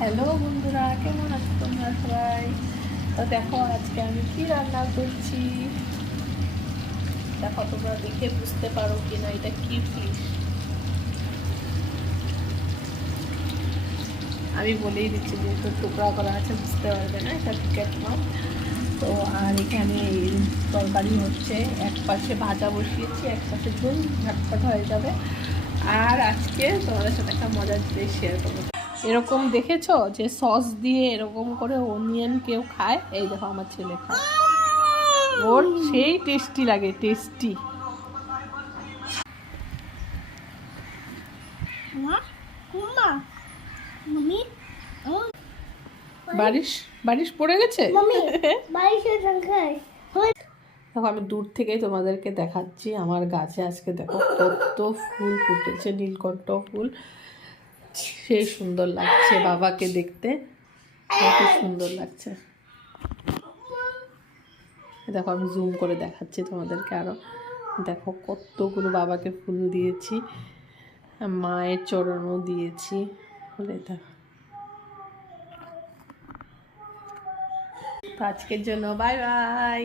Hello বন্ধুরা, কেমন আছো তোমরা সবাই? তো দেখো আজকে আমি কি রান্না করছি। দেখো তোমরা দেখে বুঝতে পারো কিনা এটা কি ফিশ। আমি বলেই দিচ্ছি, যেহেতু টুকরা করা আছে বুঝতে পারবে না, এটা পিকেট মাছ। তো আর এখানে তরকারি হচ্ছে, এক পাশে ভাজা বসিয়েছি, এক পাশে ঝোল, ঝটপট হয়ে যাবে। আর আজকে তোমাদের সাথে একটা মজার জিনিস শেয়ার করবো। এরকম দেখেছো যে সস দিয়ে এরকম করে অনিয়ন কেউ খায়? এই দেখো আমার ছেলে খায়, ওর সেই টেস্টি লাগে, টেস্টি। বারিশ বারিশ পড়ে গেছে। দেখো আমি দূর থেকেই তোমাদেরকে দেখাচ্ছি আমার গাছে আজকে দেখো কত ফুল ফুটেছে, নীলকণ্ঠ ফুল। সেই সুন্দর লাগছে বাবাকে দেখতে, কত সুন্দর লাগছে। দেখো আমি জুম করে দেখাচ্ছি তোমাদেরকে আরো। দেখো কতগুলো বাবাকে ফুল দিয়েছি, মায়ের চরণও দিয়েছি ফুলে। দেখো তো আজকের জন্য বাই বাই।